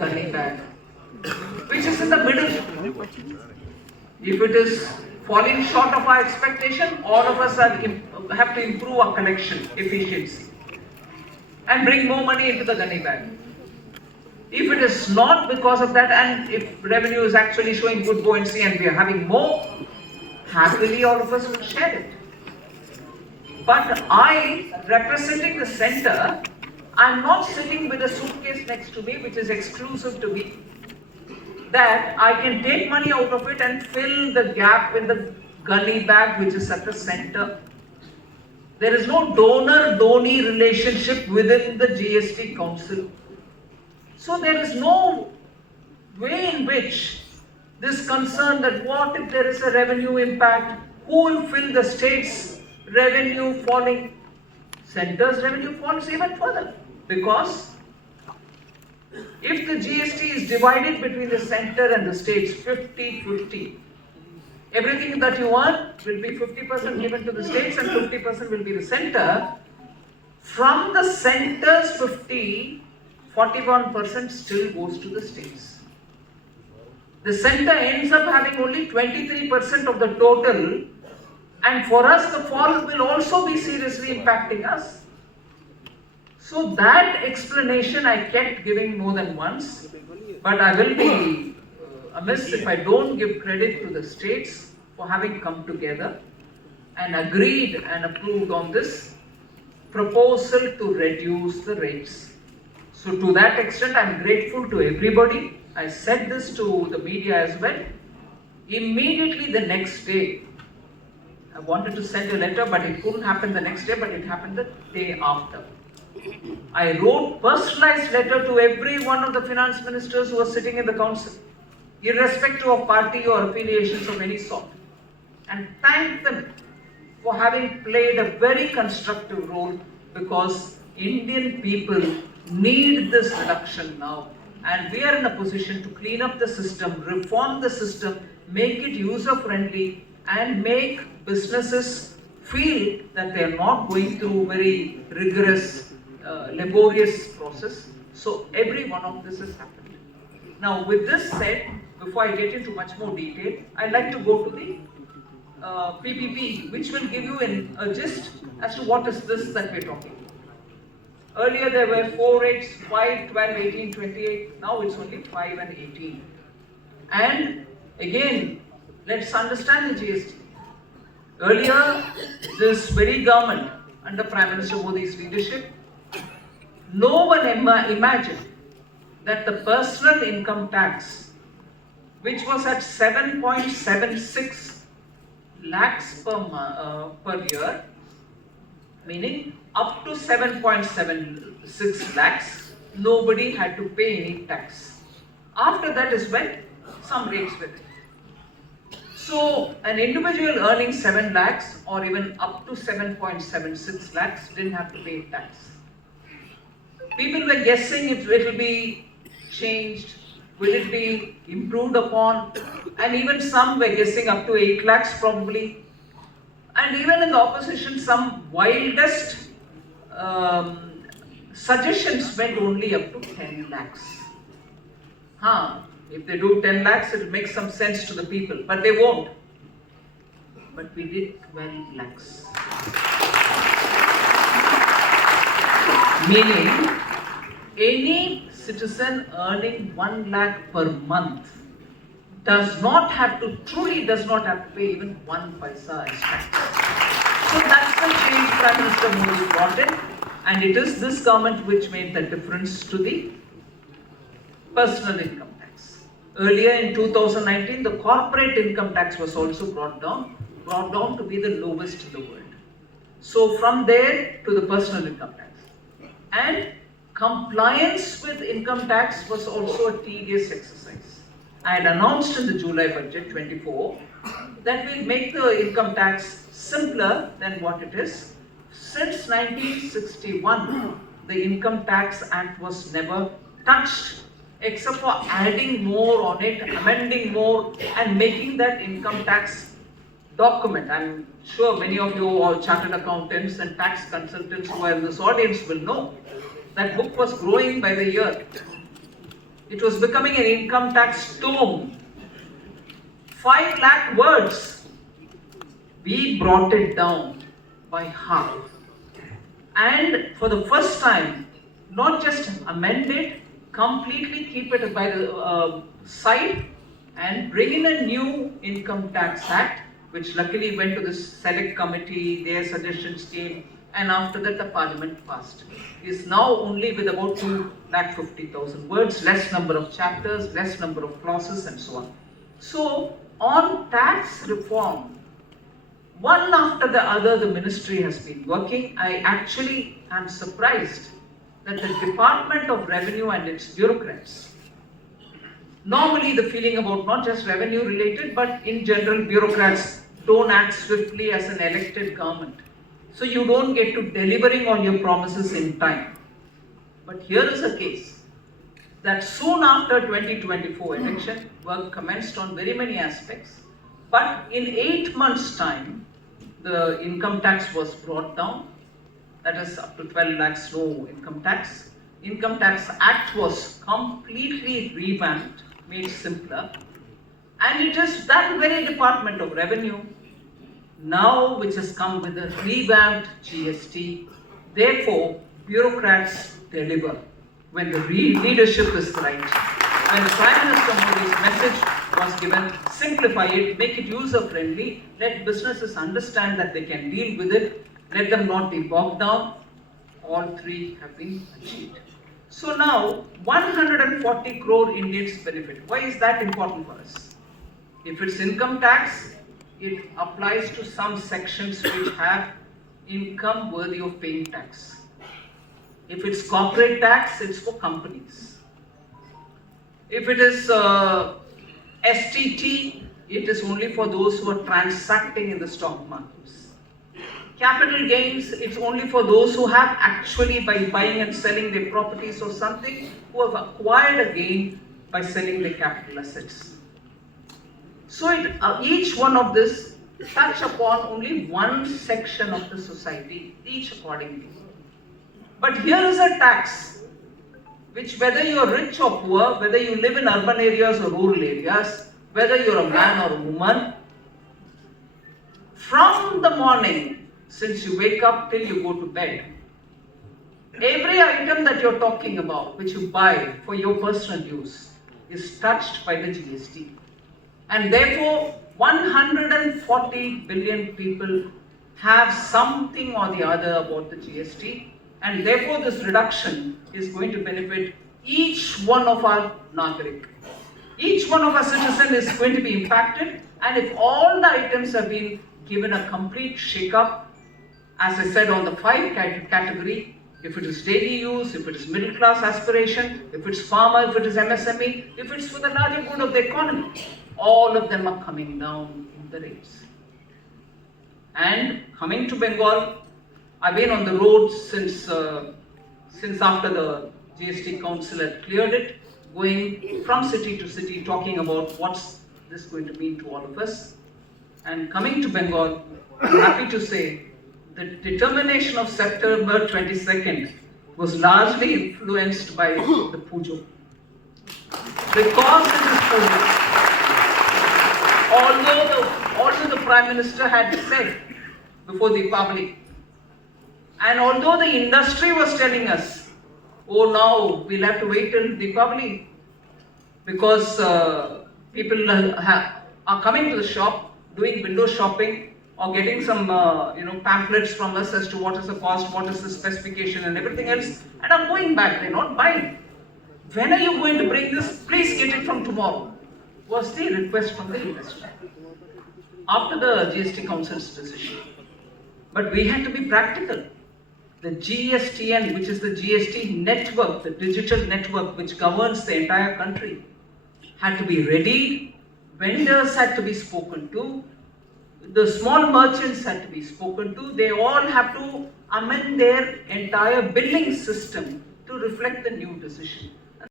gunny bag, which is in the middle. If it is falling short of our expectation, all of us have to improve our collection efficiency and bring more money into the gunny bag. If it is not because of that, and if revenue is actually showing good buoyancy and we are having more, happily all of us will share it. But I, representing the center, I am not sitting with a suitcase next to me which is exclusive to me, that I can take money out of it and fill the gap in the gunny bag which is at the center. There is no donor-donee relationship within the GST Council. So there is no way in which this concern that what if there is a revenue impact, who will fill the state's revenue falling? Center's revenue falls even further, because if the GST is divided between the center and the states 50-50, everything that you earn will be 50% given to the states and 50% will be the center. From the center's 50, 41% still goes to the states. The center ends up having only 23% of the total, and for us the fall will also be seriously impacting us. So that explanation I kept giving more than once, but I will be amiss if I don't give credit to the states for having come together and agreed and approved on this proposal to reduce the rates. So to that extent, I am grateful to everybody. I said this to the media as well. Immediately the next day, I wanted to send a letter, but it couldn't happen the next day, but it happened the day after. I wrote personalized letter to every one of the finance ministers who were sitting in the council, irrespective of party or affiliations of any sort, and thanked them for having played a very constructive role, because Indian people need this reduction now, and we are in a position to clean up the system, reform the system, make it user friendly, and make businesses feel that they are not going through very rigorous, laborious process. So every one of this has happened. Now with this said, before I get into much more detail, I'd like to go to the PPP, which will give you a gist as to what is this that we're talking. Earlier there were 4 rates, 5, 12, 18, 28, now it's only 5 and 18. And again, let's understand the GST. Earlier, this very government, under Prime Minister Modi's leadership, no one imagined that the personal income tax, which was at 7.76 lakhs per year, meaning up to 7.76 lakhs, nobody had to pay any tax. After that is when some rates were there. So an individual earning 7 lakhs or even up to 7.76 lakhs didn't have to pay tax. People were guessing it will be changed, will it be improved upon, and even some were guessing up to 8 lakhs probably. And even in the opposition, some wildest suggestions went only up to 10 lakhs. If they do 10 lakhs, it will make some sense to the people, but they won't. But we did 12 lakhs. Meaning, any citizen earning 1 lakh per month truly does not have to pay even 1 paisa as tax. So that's the change Prime Minister Modi brought in, and it is this government which made the difference to the personal income tax. Earlier in 2019, the corporate income tax was also brought down to be the lowest in the world. So from there to the personal income tax. And compliance with income tax was also a tedious exercise. I had announced in the July budget 24 that we'll make the income tax simpler than what it is. Since 1961, the Income Tax Act was never touched except for adding more on it, amending more, and making that income tax document. I'm sure many of you, all chartered accountants and tax consultants who are in this audience, will know that book was growing by the year. It was becoming an income tax tome. 5 lakh words. We brought it down by half. And for the first time, not just amend it, completely keep it by the side and bring in a new income tax act, which luckily went to the select committee, their suggestions came, and after that the parliament passed. It is now only with about 2,50,000 words, less number of chapters, less number of clauses and so on. So on tax reform, one after the other the ministry has been working. I actually am surprised that the Department of Revenue and its bureaucrats, normally the feeling about not just revenue related, but in general bureaucrats don't act swiftly as an elected government. So you don't get to delivering on your promises in time. But here is a case that soon after 2024 election, work commenced on very many aspects, but in 8 months' time, the income tax was brought down. That is up to 12 lakhs no income tax. Income Tax Act was completely revamped, made simpler, and it is that very Department of Revenue now which has come with a revamped GST. Therefore, bureaucrats deliver when the leadership is right. When Prime Minister Modi's message was given, simplify it, make it user-friendly, let businesses understand that they can deal with it, let them not be bogged down. All three have been achieved. So now, 140 crore Indians benefit. Why is that important for us? If it's income tax, it applies to some sections which have income worthy of paying tax. If it's corporate tax, it's for companies. If it is STT, it is only for those who are transacting in the stock markets. Capital gains, it's only for those who have actually, by buying and selling their properties or something, who have acquired a gain by selling their capital assets. So each one of this touch upon only one section of the society, each accordingly. But here is a tax which, whether you are rich or poor, whether you live in urban areas or rural areas, whether you are a man or a woman, from the morning, since you wake up till you go to bed, every item that you're talking about, which you buy for your personal use, is touched by the GST. And therefore, 140 billion people have something or the other about the GST, and therefore this reduction is going to benefit each one of our Nagarik. Each one of our citizens is going to be impacted, and if all the items have been given a complete shake-up, as I said, on the 5 category, if it is daily use, if it is middle class aspiration, if it's farmer, if it is MSME, if it's for the larger good of the economy, all of them are coming down in the rates. And coming to Bengal, I've been on the road since after the GST Council had cleared it, going from city to city, talking about what's this going to mean to all of us. And coming to Bengal, I'm happy to say the determination of September 22nd was largely influenced by the Pujo. Because it is Pujo, although the Prime Minister had said before Deepavali, and although the industry was telling us, oh no, we'll have to wait till Deepavali, because people are coming to the shop, doing window shopping, or getting some pamphlets from us as to what is the cost, what is the specification and everything else, and are going back, they're not buying. When are you going to bring this? Please get it from tomorrow, was the request from the industry after the GST Council's decision. But we had to be practical. The GSTN, which is the GST network, the digital network which governs the entire country, had to be ready, vendors had to be spoken to, the small merchants had to be spoken to, they all have to amend their entire billing system to reflect the new decision.